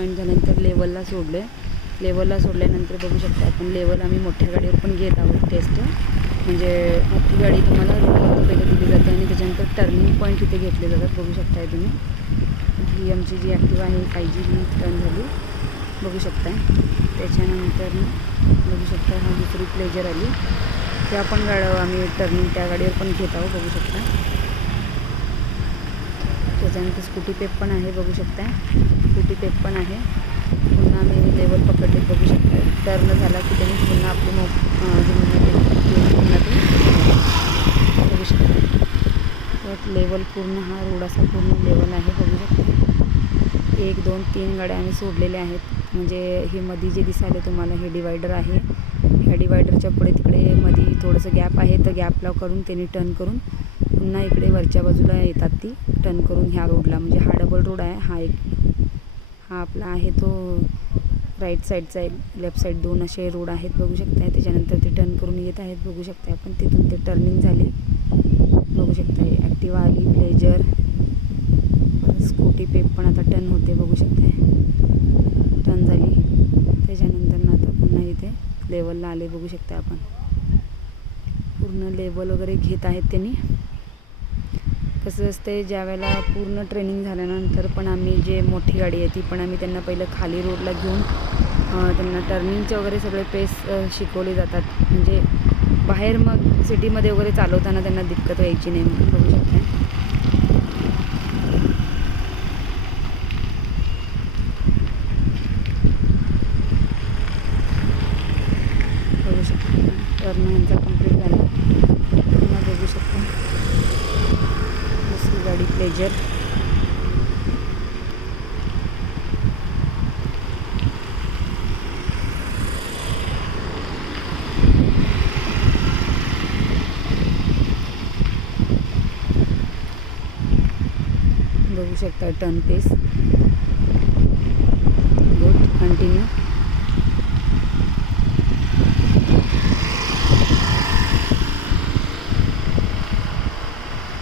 Point झाल्यानंतर लेवलला सोडलं लेवलला सोडल्यानंतर बघू शकता आपण लेवल आम्ही मोठ्या गाडीवर पण घेत आहोत टेस्ट म्हणजे मोठी गाडी तुम्हाला पहिले दिली जाते आणि त्याच्यानंतर टर्निंग पॉईंट इथे घेतले जातात. बघू शकताय तुम्ही. ही आमची जी ॲक्टिवा आहे फाय जी ही टर्न झाली. बघू शकताय. त्याच्यानंतर बघू शकता हा दुसरी प्लेजर आली. त्या पण गाड्या आम्ही टर्निंग त्या गाडीवर पण घेत आहोत. बघू शकता. त्याच्यानंतर स्कूटी पेप पण आहे बघू शकताय. स्कूटी पेप पण आहे. पुन्हा आम्ही लेवल पकडले बघू शकताय. टर्न झाला की त्यांनी पुन्हा आपली मो पुन्हा बघू शकता तर लेवल पूर्ण हा रोड असा पूर्ण लेवल आहे बघू शकता एक दोन तीन गाड्या आम्ही सोडलेल्या आहेत. म्हणजे हे मध्ये जे दिसायले तुम्हाला हे डिवायडर आहे. ह्या डिवायडरच्या पुढे तिकडे मध्ये थोडंसं गॅप आहे. तर गॅपला करून त्यांनी टर्न करून पुन्हा इकडे वरच्या बाजूला येतात ती. टर्न करून ह्या रोडला म्हणजे हा डबल रोड आहे. हा एक. हा आपला आहे तो राईट साईडचा एक. लेफ्ट साईड दोन असे रोड आहेत बघू शकताय. त्याच्यानंतर ते टर्न करून येत आहेत बघू शकताय आपण. तिथून ते टर्निंग झाले. बघू शकताय. ॲक्टिवा आली ब्लेजर स्कूटी पेप पण आता टर्न होते बघू शकताय. टर्न झाली. त्याच्यानंतर ना आता पुन्हा इथे लेवलला आले बघू शकता आपण. पूर्ण लेवल वगैरे घेत आहेत त्यांनी. कसं असते ज्यावेळेला पूर्ण ट्रेनिंग झाल्यानंतर पण आम्ही जे मोठी गाडी आहे ती पण आम्ही त्यांना पहिलं खाली रोडला घेऊन त्यांना टर्निंगचे वगैरे सगळे पेस शिकवले जातात. म्हणजे बाहेर मग सिटीमध्ये वगैरे चालवताना त्यांना दिक्कत व्हायची नाही म्हणून बघू शकता. बघू शकता. टर्न यांचा कंप्लीट झाला पुन्हा बघू शकता दुसरी बघू शकता टर्न पेस्ट